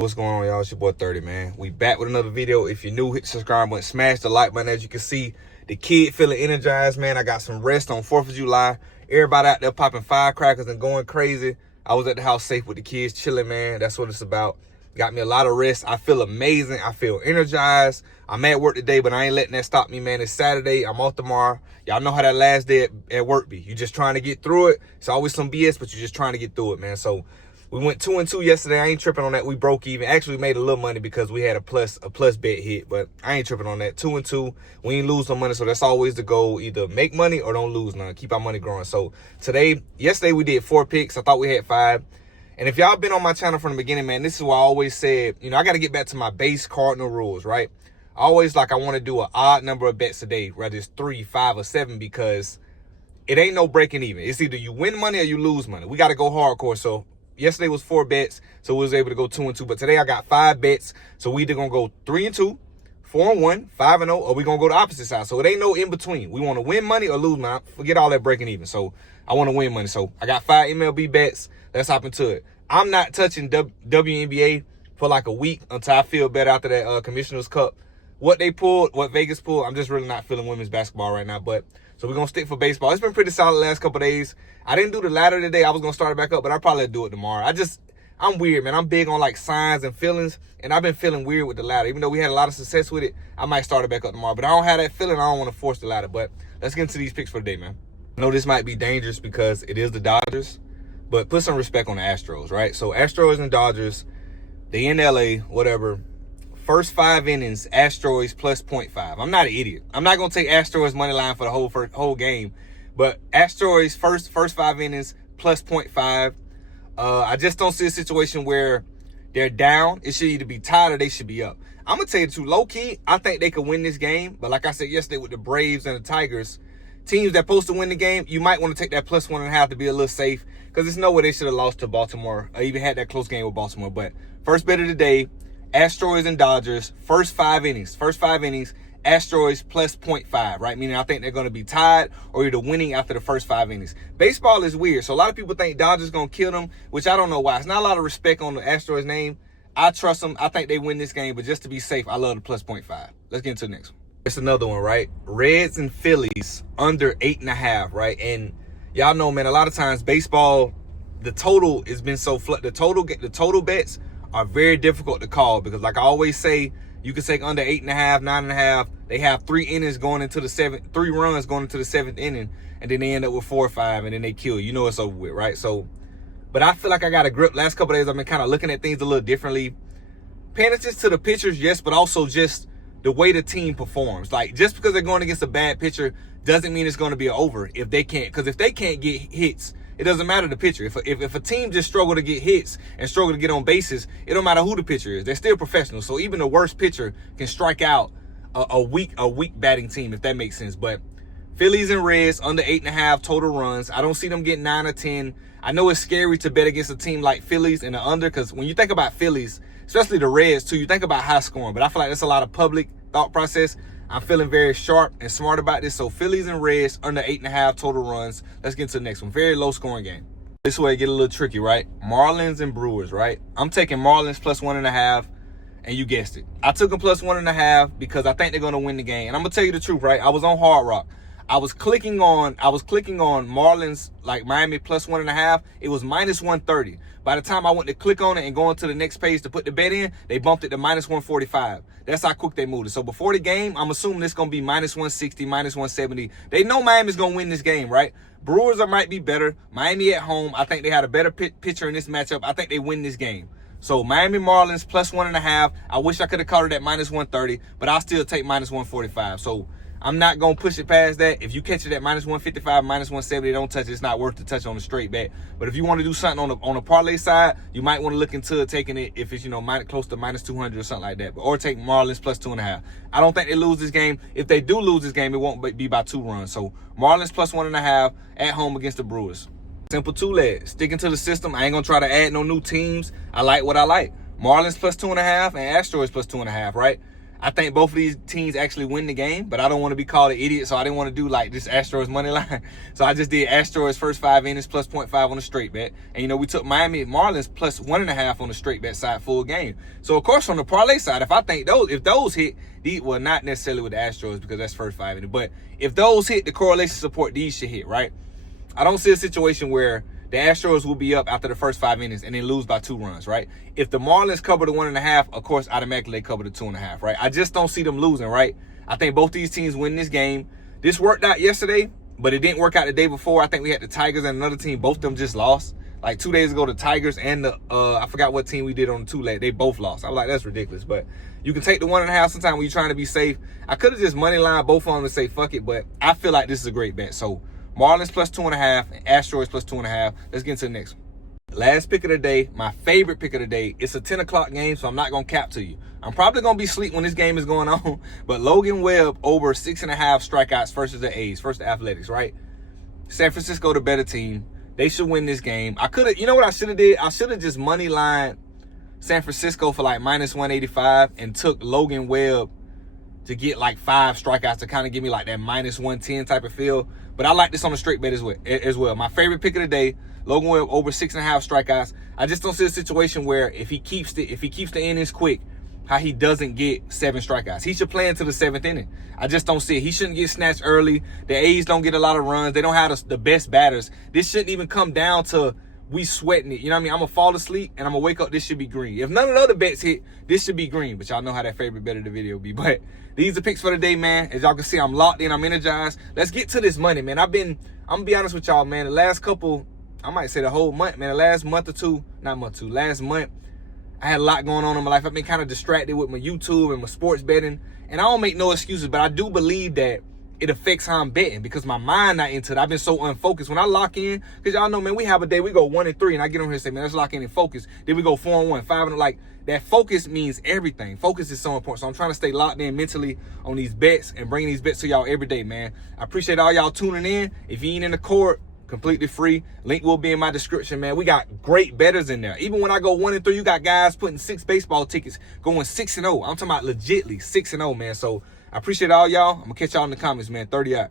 What's going on, y'all? It's your boy 30, man. We back with another video. If you're new, hit the subscribe button, smash the like button. As you can see, the kid feeling energized, man. I got some rest on 4th of July. Everybody out there popping firecrackers and going crazy. I was at the house safe with the kids, chilling, man. That's what it's about. Got me a lot of rest. I feel amazing. I feel energized. I'm at work today, but I ain't letting that stop me, man. It's Saturday. I'm off tomorrow. Y'all know how that last day at work be. You just trying to get through it. It's always some BS, but you're just trying to get through it, man. So we went 2-2 yesterday. I ain't tripping on that. We broke even. Actually, we made a little money because we had a plus bet hit, but I ain't tripping on that. 2-2. We ain't lose no money, so that's always the goal. Either make money or don't lose none. Keep our money growing. So yesterday we did 4 picks. I thought we had 5. And if y'all been on my channel from the beginning, man, this is why I always said, I got to get back to my base cardinal rules, right? I always I want to do an odd number of bets a day, whether it's 3, 5, or 7, because it ain't no breaking even. It's either you win money or you lose money. We got to go hardcore. So yesterday was 4 bets, so we was able to go 2-2. But today I got 5 bets, so we either going to go 3-2, 4-1, 5-0, or we going to go the opposite side. So it ain't no in between. We want to win money or lose money. Forget all that breaking even. So I want to win money. So I got 5 MLB bets. Let's hop into it. I'm not touching WNBA for like a week until I feel better after that Commissioner's Cup. What they pulled, what Vegas pulled, I'm just really not feeling women's basketball right now. But so we're going to stick for baseball. It's been pretty solid the last couple of days. I didn't do the ladder today. I was going to start it back up, but I'll probably do it tomorrow. I'm weird, man. I'm big on like signs and feelings, and I've been feeling weird with the ladder. Even though we had a lot of success with it, I might start it back up tomorrow. But I don't have that feeling. I don't want to force the ladder. But let's get into these picks for the day, man. I know this might be dangerous because it is the Dodgers, but put some respect on the Astros, right? So Astros and Dodgers, they in LA, whatever. First 5 innings, Astros plus 0.5. I'm not an idiot. I'm not going to take Astros money line for the whole game. But Astros first 5 innings plus 0.5. I just don't see a situation where they're down. It should either be tied or they should be up. I'm going to tell you the truth. Low-key, I think they could win this game. But like I said yesterday with the Braves and the Tigers, teams that supposed to win the game, you might want to take that plus 1.5 to be a little safe, because there's no way they should have lost to Baltimore or even had that close game with Baltimore. But first bet of the day, Astros and Dodgers, first 5 innings, Astros plus 0.5, right? Meaning I think they're going to be tied or either winning after the first 5 innings. Baseball is weird. So a lot of people think Dodgers going to kill them, which I don't know why. It's not a lot of respect on the Astros name. I trust them. I think they win this game, but just to be safe, I love the plus 0.5. Let's get into the next one. It's another one, right? Reds and Phillies under 8.5, right? And y'all know, man, a lot of times baseball, the total has been so the total bets are very difficult to call, because like I always say, you can take under 8.5, 9.5. They have 3 innings going into the 3 runs going into the 7th inning, and then they end up with 4 or 5, and then they kill you. You know it's over with, right? So, but I feel like I got a grip. Last couple of days, I've been kind of looking at things a little differently. Paying attention to the pitchers, yes, but also just the way the team performs. Like, just because they're going against a bad pitcher doesn't mean it's going to be over if they can't. Because if they can't get hits, it doesn't matter the pitcher. If a team just struggle to get hits and struggle to get on bases, it don't matter who the pitcher is. They're still professionals. So even the worst pitcher can strike out a weak batting team, if that makes sense. But Phillies and Reds under 8.5 total runs. I don't see them getting 9 or 10. I know it's scary to bet against a team like Phillies in the under, because when you think about Phillies, especially the Reds too, you think about high scoring. But I feel like that's a lot of public thought process. I'm feeling very sharp and smart about this. So Phillies and Reds under 8.5 total runs. Let's get to the next one. Very low scoring game. This way it get a little tricky, right? Marlins and Brewers, right? I'm taking Marlins plus 1.5, and you guessed it. I took them plus 1.5 because I think they're going to win the game. And I'm going to tell you the truth, right? I was on Hard Rock. I was clicking on Marlins, like Miami plus 1.5. It was minus 130. By the time I went to click on it and go into the next page to put the bet in, they bumped it to minus 145. That's how quick they moved it. So before the game, I'm assuming it's going to be minus 160, minus 170. They know Miami's going to win this game, right? Brewers might be better. Miami at home, I think they had a better pitcher in this matchup. I think they win this game. So Miami Marlins plus 1.5. I wish I could have caught it at minus 130, but I'll still take minus 145. So I'm not going to push it past that. If you catch it at minus 155, minus 170, don't touch it. It's not worth the touch on the straight bet. But if you want to do something on the parlay side, you might want to look into taking it if it's, close to minus 200 or something like that. Or take Marlins plus 2.5. I don't think they lose this game. If they do lose this game, it won't be by 2 runs. So Marlins plus 1.5 at home against the Brewers. Simple 2 legs. Sticking to the system. I ain't going to try to add no new teams. I like what I like. Marlins plus 2.5 and Astros plus 2.5, right? I think both of these teams actually win the game, but I don't want to be called an idiot, so I didn't want to do like this Astros money line. So I just did Astros first 5 innings plus 0.5 on the straight bet. And, you know, we took Miami Marlins plus 1.5 on the straight bet side full game. So, of course, on the parlay side, if I think if those hit, well, not necessarily with the Astros because that's first 5 innings, but if those hit, the correlation support, these should hit, right? I don't see a situation where the Astros will be up after the first 5 innings and then lose by 2 runs, right? If the Marlins cover the 1.5, of course, automatically they cover the 2.5, right? I just don't see them losing, right? I think both these teams win this game. This worked out yesterday, but it didn't work out the day before. I think we had the Tigers and another team. Both of them just lost. Like 2 days ago, the Tigers and the, I forgot what team we did on the 2 leg. They both lost. I was like, that's ridiculous. But you can take the 1.5 sometimes when you're trying to be safe. I could have just money lined both of them and say, fuck it. But I feel like this is a great bet. So Marlins plus 2.5 and Astros plus 2.5. Let's get into the next one. Last pick of the day, my favorite pick of the day. It's a 10 o'clock game, so I'm not going to cap to you. I'm probably going to be asleep when this game is going on. But Logan Webb over 6.5 strikeouts versus the A's, versus the Athletics, right? San Francisco, the better team. They should win this game. I could have, you know what I should have did? I should have just money lined San Francisco for like minus 185 and took Logan Webb to get like 5 strikeouts to kind of give me like that minus 110 type of feel. But I like this on the straight bet as well. My favorite pick of the day, Logan Webb over 6.5 strikeouts. I just don't see a situation where if he keeps the innings quick, how he doesn't get 7 strikeouts. He should play into the 7th inning. I just don't see it. He shouldn't get snatched early. The A's don't get a lot of runs. They don't have the best batters. This shouldn't even come down to we sweating it. You know what I mean? I'm going to fall asleep and I'm going to wake up. This should be green. If none of the other bets hit, this should be green. But y'all know how that favorite bet of the video be. But these are picks for the day, man. As y'all can see, I'm locked in. I'm energized. Let's get to this money, man. I'm going to be honest with y'all, man. The last couple, I might say the whole month, man. The last month or two, last month, I had a lot going on in my life. I've been kind of distracted with my YouTube and my sports betting. And I don't make no excuses, but I do believe that it affects how I'm betting because my mind not into it. I've been so unfocused. When I lock in, because y'all know, man, we have a day, we go 1-3, and I get on here and say, man, let's lock in and focus. Then we go 4-1, 5-0. Like, that focus means everything. Focus is so important. So I'm trying to stay locked in mentally on these bets and bringing these bets to y'all every day, man. I appreciate all y'all tuning in. If you ain't in the court, completely free. Link will be in my description, man. We got great bettors in there. Even when I go 1-3, you got guys putting 6 baseball tickets going 6-0. I'm talking about legitly 6-0, man. So I appreciate all y'all. I'm going to catch y'all in the comments, man. 30 out.